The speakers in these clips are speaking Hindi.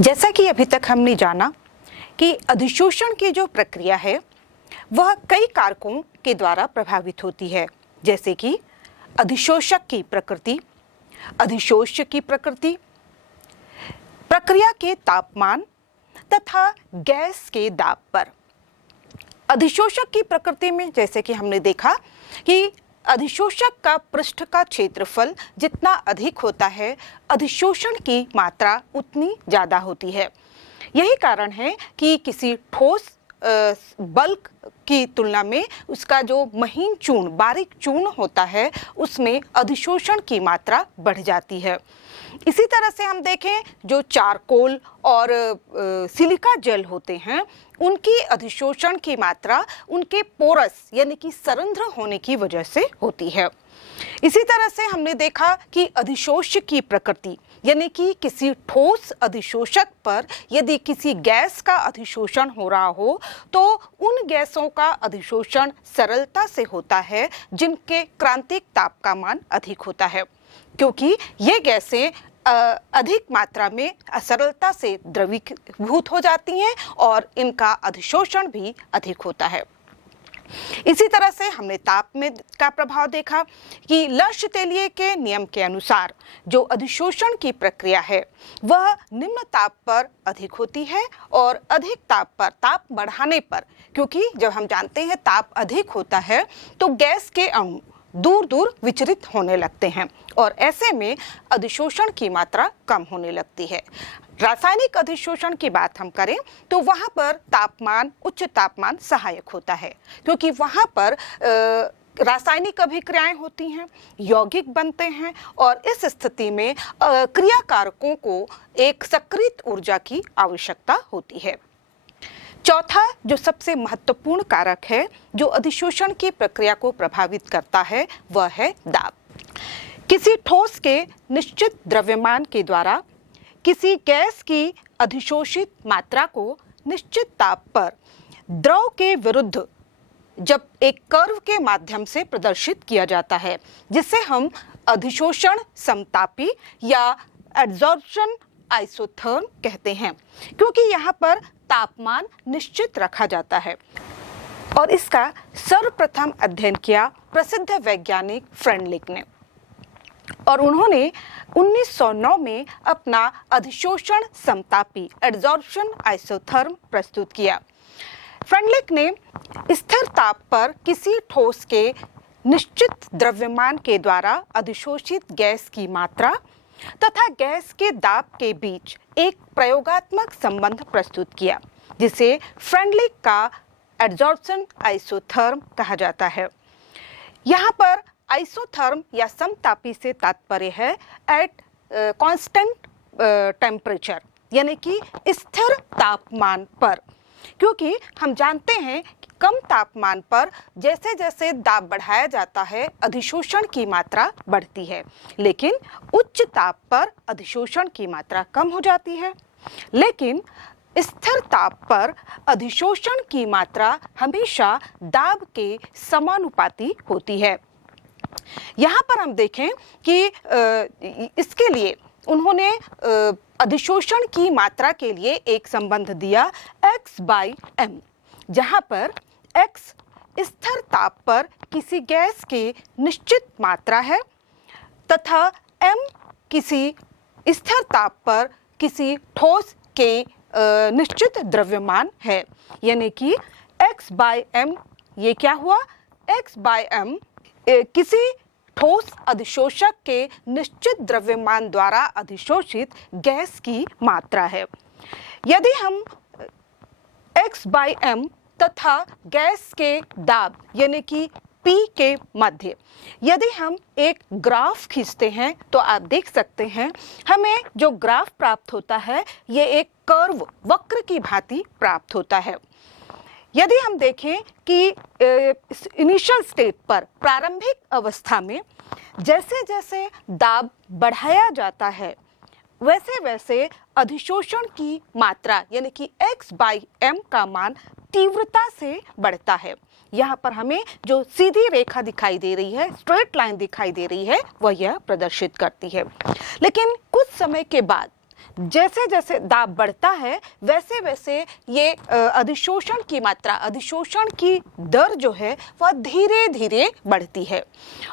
जैसा कि अभी तक हमने जाना कि अधिशोषण की जो प्रक्रिया है वह कई कारकों के द्वारा प्रभावित होती है, जैसे कि अधिशोषक की प्रकृति, अधिशोष्य की प्रकृति, प्रक्रिया के तापमान तथा गैस के दाब पर। अधिशोषक की प्रकृति में जैसे कि हमने देखा कि अधिशोषक का पृष्ठ का क्षेत्रफल जितना अधिक होता है, अधिशोषण की मात्रा उतनी ज़्यादा होती है। यही कारण है कि किसी ठोस बल्क की तुलना में उसका जो महीन चूर्ण, बारीक चूर्ण होता है, उसमें अधिशोषण की मात्रा बढ़ जाती है। इसी तरह से हम देखें जो चारकोल और सिलिका जेल होते हैं, उनकी अधिशोषण की मात्रा उनके पोरस यानी कि सरंध्र होने की वजह से होती है। इसी तरह से हमने देखा कि अधिशोष्य की प्रकृति यानी कि किसी ठोस अधिशोषक पर यदि किसी गैस का अधिशोषण हो रहा हो तो उन गैसों का अधिशोषण सरलता से होता है जिनके क्रांतिक ताप का मान अधिक होता है, क्योंकि ये गैसें अधिक मात्रा में सरलता से द्रवीभूत हो जाती हैं और इनका अधिशोषण भी अधिक होता है। इसी तरह से हमने ताप में का प्रभाव देखा कि लर्श-तेलिए के नियम के अनुसार जो अधिशोषण की प्रक्रिया है वह निम्न ताप पर अधिक होती है और अधिक ताप पर, ताप बढ़ाने पर, क्योंकि जब हम जानते हैं ताप अधिक होता है तो गैस के अणु दूर दूर विचरित होने लगते हैं और ऐसे में अधिशोषण की मात्रा कम होने लगती है। रासायनिक अधिशोषण की बात हम करें तो वहाँ पर तापमान, उच्च तापमान सहायक होता है, क्योंकि वहाँ पर रासायनिक अभिक्रियाएं होती हैं, यौगिक बनते हैं और इस स्थिति में क्रियाकारकों को एक सक्रिय ऊर्जा की आवश्यकता होती है। चौथा जो सबसे महत्वपूर्ण कारक है जो अधिशोषण की प्रक्रिया को प्रभावित करता है वह है दाब। किसी ठोस के निश्चित द्रव्यमान के द्वारा किसी गैस की अधिशोषित मात्रा को निश्चित ताप पर द्रव के विरुद्ध जब एक कर्व के माध्यम से प्रदर्शित किया जाता है, जिसे हम अधिशोषण समतापी या एडजॉर्प्शन आइसोथर्म कहते हैं, क्योंकि यहाँ पर तापमान निश्चित रखा जाता है। और इसका सर्वप्रथम अध्ययन किया प्रसिद्ध वैज्ञानिक फ्रेंडलिक ने और उन्होंने 1909 में अपना अधिशोषण समतापी एडजॉर्प्शन आइसोथर्म प्रस्तुत किया। फ्रेंडलिक ने स्थिर ताप पर किसी ठोस के निश्चित द्रव्यमान के द्वारा अधिशोषित गैस की मात्रा तथा गैस के दाब के बीच एक प्रयोगात्मक संबंध प्रस्तुत किया, जिसे फ्रेंडलिक का एडजॉर्प्शन आइसोथर्म कहा जाता है। यहाँ पर आइसोथर्म या समतापी से तात्पर्य है एट कांस्टेंट टेम्परेचर यानी कि स्थिर तापमान पर, क्योंकि हम जानते हैं कि कम तापमान पर जैसे जैसे दाब बढ़ाया जाता है अधिशोषण की मात्रा बढ़ती है, लेकिन उच्च ताप पर अधिशोषण की मात्रा कम हो जाती है। लेकिन स्थिर ताप पर अधिशोषण की मात्रा हमेशा दाब के समानुपाती होती है। यहाँ पर हम देखें कि इसके लिए उन्होंने अधिशोषण की मात्रा के लिए एक संबंध दिया x/m, जहाँ पर x स्थिर ताप पर किसी गैस के निश्चित मात्रा है तथा m किसी स्थिर ताप पर किसी ठोस के निश्चित द्रव्यमान है, यानी कि x/m ये क्या हुआ, x/m किसी ठोस अधिशोषक के निश्चित द्रव्यमान द्वारा अधिशोषित गैस की मात्रा है। यदि हम x/m तथा गैस के दाब यानी कि P के मध्य यदि हम एक ग्राफ खींचते हैं तो आप देख सकते हैं हमें जो ग्राफ प्राप्त होता है ये एक कर्व वक्र की भांति प्राप्त होता है। यदि हम देखें कि इनिशियल स्टेट पर, प्रारंभिक अवस्था में जैसे जैसे दाब बढ़ाया जाता है वैसे वैसे अधिशोषण की मात्रा यानी कि x/m का मान तीव्रता से बढ़ता है। यहाँ पर हमें जो सीधी रेखा दिखाई दे रही है, स्ट्रेट लाइन दिखाई दे रही है, वह यह प्रदर्शित करती है। लेकिन कुछ समय के बाद जैसे जैसे दाब बढ़ता है वैसे वैसे ये अधिशोषण की मात्रा, अधिशोषण की दर जो है वह धीरे धीरे बढ़ती है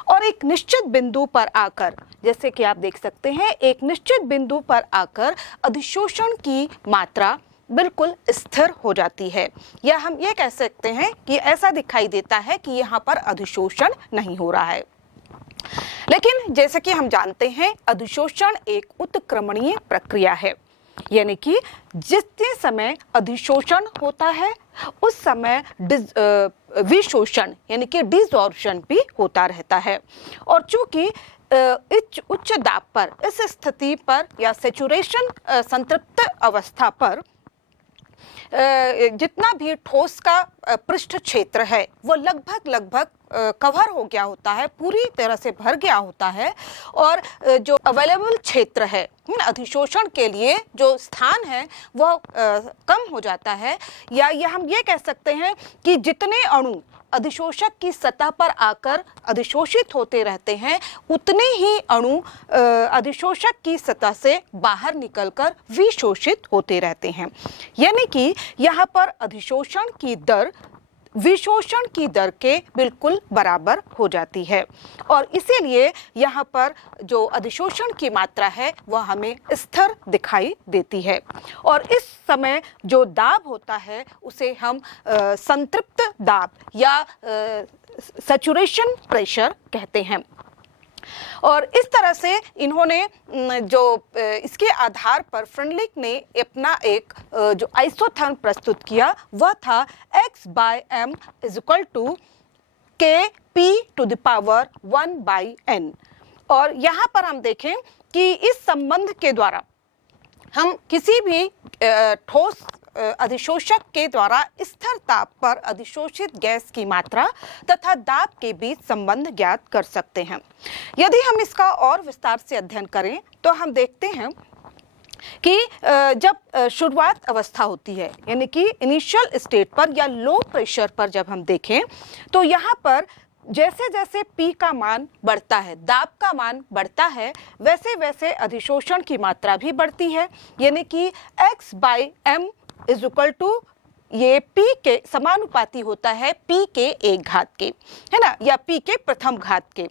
और एक निश्चित बिंदु पर आकर, जैसे कि आप देख सकते हैं, एक निश्चित बिंदु पर आकर अधिशोषण की मात्रा बिल्कुल स्थिर हो जाती है, या हम ये कह सकते हैं कि ऐसा दिखाई देता है कि यहाँ पर अधिशोषण नहीं हो रहा है। लेकिन जैसे कि हम जानते हैं, अधिशोषण एक उत्क्रमणीय प्रक्रिया है, यानी कि जितने समय अधिशोषण होता है उस समय विशोषण यानी कि डिसॉर्प्शन भी होता रहता है। और चूंकि उच्च दाब पर, इस स्थिति पर या सैचुरेशन संतृप्त अवस्था पर जितना भी ठोस का पृष्ठ क्षेत्र है वो लगभग कवर हो गया होता है, पूरी तरह से भर गया होता है, और जो अवेलेबल क्षेत्र है अधिशोषण के लिए जो स्थान है वह कम हो जाता है, या हम ये कह सकते हैं कि जितने अणु अधिशोषक की सतह पर आकर अधिशोषित होते रहते हैं उतने ही अणु अधिशोषक की सतह से बाहर निकलकर विशोषित होते रहते हैं। यानी कि यहाँ पर अधिशोषण की दर विशोषण की दर के बिल्कुल बराबर हो जाती है, और इसीलिए यहाँ पर जो अधिशोषण की मात्रा है वह हमें स्थिर दिखाई देती है, और इस समय जो दाब होता है उसे हम संतृप्त दाब या सैचुरेशन प्रेशर कहते हैं। और इस तरह से इन्होंने जो इसके आधार पर फ्रेंडलिक ने अपना एक जो आइसोथर्म प्रस्तुत किया वह था x/m = Kp⁴ और यहाँ पर हम देखें कि इस संबंध के द्वारा हम किसी भी ठोस अधिशोषक के द्वारा स्थिर ताप पर अधिशोषित गैस की मात्रा तथा दाब के बीच संबंध ज्ञात कर सकते हैं। यदि हम इसका और विस्तार से अध्ययन करें तो हम देखते हैं कि जब शुरुआत अवस्था होती है, यानी कि इनिशियल स्टेट पर या लो प्रेशर पर जब हम देखें तो यहाँ पर जैसे जैसे P का मान बढ़ता है, दाब का मान बढ़ता है, वैसे वैसे अधिशोषण की मात्रा भी बढ़ती है, यानी कि x/m = ये P के समानुपाती होता है P के 1 घात के, है ना, या P के प्रथम घात के।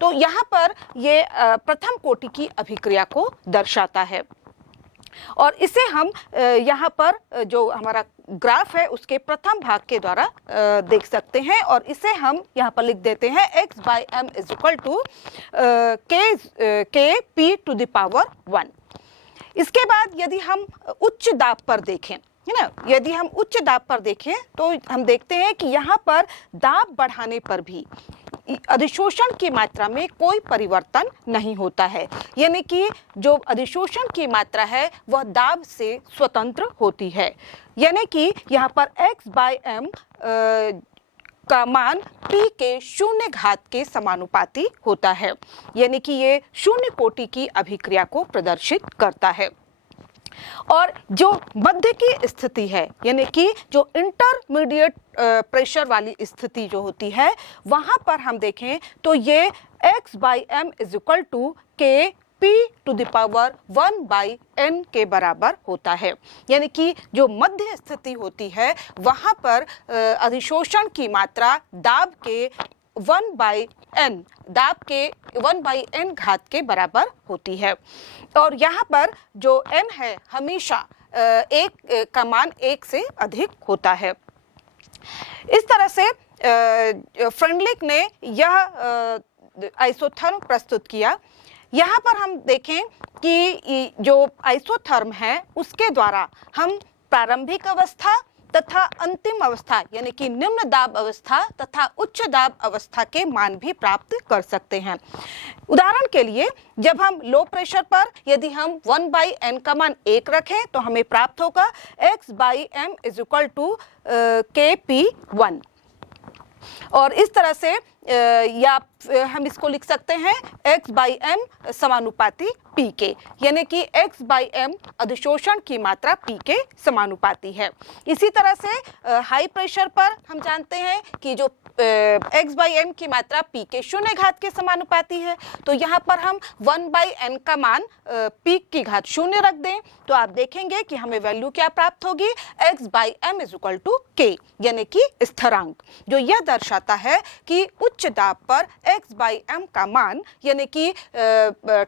तो यहाँ पर ये प्रथम कोटि की अभिक्रिया को दर्शाता है, और इसे हम यहाँ पर जो हमारा ग्राफ है उसके प्रथम भाग के द्वारा देख सकते हैं, और इसे हम यहाँ पर लिख देते हैं x/m = Kp⁴ इसके बाद यदि हम उच्च दाब पर देखें, है ना, यदि हम उच्च दाब पर देखें तो हम देखते हैं कि यहाँ पर दाब बढ़ाने पर भी अधिशोषण की मात्रा में कोई परिवर्तन नहीं होता है, यानी कि जो अधिशोषण की मात्रा है वह दाब से स्वतंत्र होती है, यानी कि यहाँ पर x/m का मान P के 0 घात के समानुपाती होता है, यानी कि ये 0 कोटि की अभिक्रिया को प्रदर्शित करता है। और जो मध्य की स्थिति है, यानी कि जो इंटरमीडिएट प्रेशर वाली स्थिति जो होती है, वहां पर हम देखें तो ये x/m = Kp⁴ के बराबर होता है, यानी कि जो मध्य स्थिति होती है वहां पर अधिशोषण की मात्रा दाब के 1/n, दाब के 1/n घात के बराबर होती है, और यहाँ पर जो n है हमेशा एक का मान 1 से अधिक होता है। इस तरह से फ्रेंडलिक ने यह आइसोथर्म प्रस्तुत किया। यहाँ पर हम देखें कि जो आइसोथर्म है उसके द्वारा हम प्रारंभिक अवस्था तथा अंतिम अवस्था यानी कि निम्न दाब अवस्था तथा उच्च दाब अवस्था के मान भी प्राप्त कर सकते हैं। उदाहरण के लिए जब हम लो प्रेशर पर यदि हम 1/n का मान 1 रखें तो हमें प्राप्त होगा x/m = Kp1, और इस तरह से या हम इसको लिख सकते हैं x/m समानुपाती p के, यानी कि x/m अधिशोषण की मात्रा p के समानुपाती है। इसी तरह से हाई प्रेशर पर हम जानते हैं कि जो x/m की मात्रा p के शून्य घात के समानुपाती है, तो यहाँ पर हम 1/n का मान p की घात शून्य रख दें तो आप देखेंगे कि हमें वैल्यू क्या प्राप्त होगी, x/m = k, यानी कि स्थिरांक, जो यह दर्शाता है कि उच्च दाब पर x/m का मान, यानी कि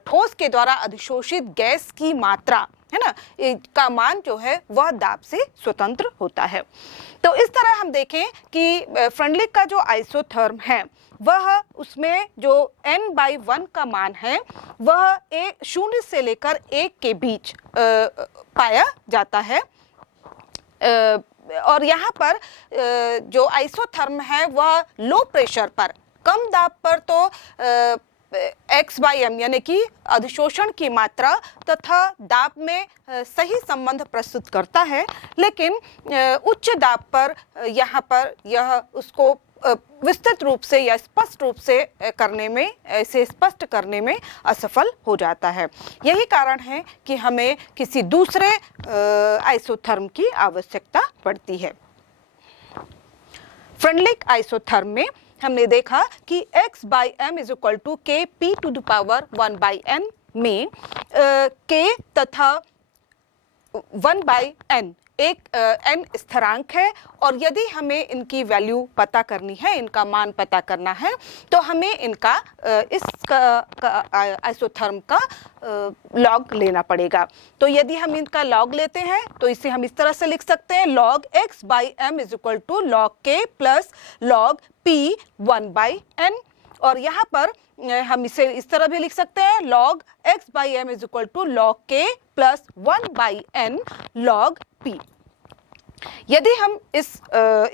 ठोस के द्वारा अधिशोषित गैस की मात्रा है ना, का मान जो है वह दाब से स्वतंत्र होता है। तो इस तरह हम देखें कि फ्रेंडलिक का जो आइसोथर्म है वह उसमें जो n/1 का मान है वह 0 से लेकर 1 के बीच पाया जाता है। और यहाँ पर जो आइसोथर्म है वह लो प्रेशर पर, कम दाब पर तो x/m यानी कि अधिशोषण की मात्रा तथा दाब में सही संबंध प्रस्तुत करता है, लेकिन उच्च दाब पर यहाँ पर यह उसको विस्तृत रूप से या स्पष्ट रूप से करने में, इसे स्पष्ट करने में असफल हो जाता है। यही कारण है कि हमें किसी दूसरे आइसोथर्म की आवश्यकता पड़ती है। फ्रेंडलिक आइसोथर्म में हमने देखा कि x/m = kp⁴ में k तथा 1/n एक n स्थिरांक है, और यदि हमें इनकी वैल्यू पता करनी है, इनका मान पता करना है, तो हमें इनका आइसोथर्म का लॉग लेना पड़ेगा। तो यदि हम इनका लॉग लेते हैं तो इसे हम इस तरह से लिख सकते हैं, log x/m = log k + log p 1/n, और यहाँ पर हम इसे इस तरह भी लिख सकते हैं, log x/m = log k + 1/n log p। यदि हम इस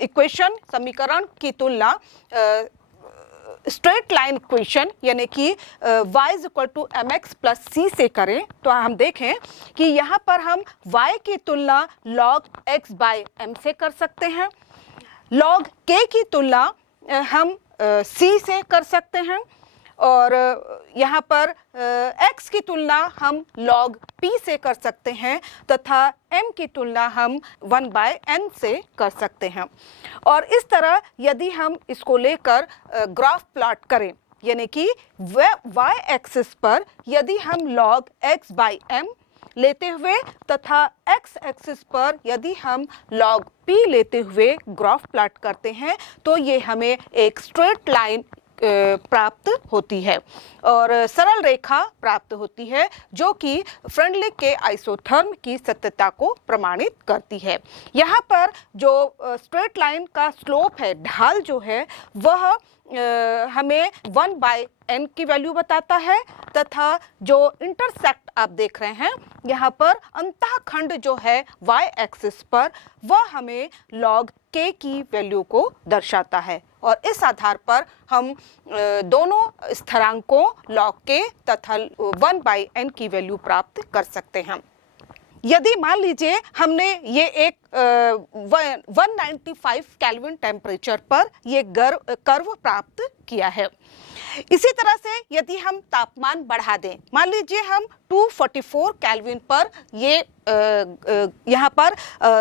इक्वेशन समीकरण की तुलना स्ट्रेट लाइन इक्वेशन यानी कि y = mx + c से करें तो हम देखें कि यहाँ पर हम y की तुलना log x/m से कर सकते हैं, log k की तुलना हम c से कर सकते हैं, और यहाँ पर x की तुलना हम log p से कर सकते हैं तथा m की तुलना हम 1/n से कर सकते हैं। और इस तरह यदि हम इसको लेकर ग्राफ प्लॉट करें, यानी कि y एक्सिस पर यदि हम log x/m लेते हुए तथा x एक्सिस पर यदि हम log p लेते हुए ग्राफ प्लॉट करते हैं तो ये हमें एक स्ट्रेट लाइन प्राप्त होती है और सरल रेखा प्राप्त होती है, जो कि फ्रेंडलिक के आइसोथर्म की सत्यता को प्रमाणित करती है। यहाँ पर जो स्ट्रेट लाइन का स्लोप है, ढाल जो है वह हमें 1/n की वैल्यू बताता है, तथा जो इंटरसेक्ट आप देख रहे हैं यहाँ पर अंतःखंड जो है y एक्सिस पर वह हमें log k की वैल्यू को दर्शाता है, और इस आधार पर हम दोनों स्थिरांकों log k तथा 1/n की वैल्यू प्राप्त कर सकते हैं। यदि मान लीजिए हमने ये एक 195 केल्विन टेम्परेचर पर ये कर्व प्राप्त किया है, इसी तरह से यदि हम तापमान बढ़ा दें, मान लीजिए हम 244 केल्विन पर ये यहाँ पर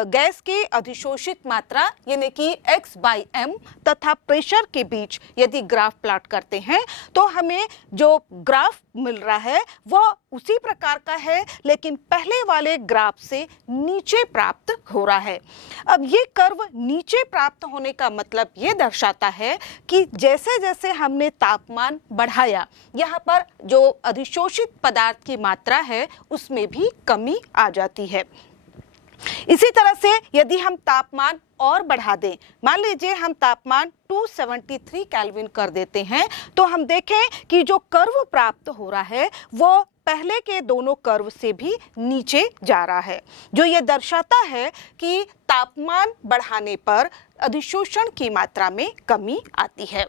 गैस की अधिशोषित मात्रा यानी कि x/m तथा प्रेशर के बीच यदि ग्राफ प्लॉट करते हैं तो हमें जो ग्राफ मिल रहा है वह उसी प्रकार का है, लेकिन पहले वाले ग्राफ से नीचे प्राप्त हो रहा है। अब ये कर्व नीचे प्राप्त होने का मतलब ये दर्शाता है कि जैसे जैसे हमने तापमान बढ़ाया, यहाँ पर जो अधिशोषित पदार्थ की मात्रा है उसमें भी कमी आ जाती है। इसी तरह से यदि हम तापमान और बढ़ा दें, मान लीजिए हम तापमान 273 केल्विन कर देते हैं, तो हम देखें कि जो कर्व प्राप्त हो रहा है वो पहले के दोनों कर्व से भी नीचे जा रहा है, जो ये दर्शाता है कि तापमान बढ़ाने पर अधिशोषण की मात्रा में कमी आती है।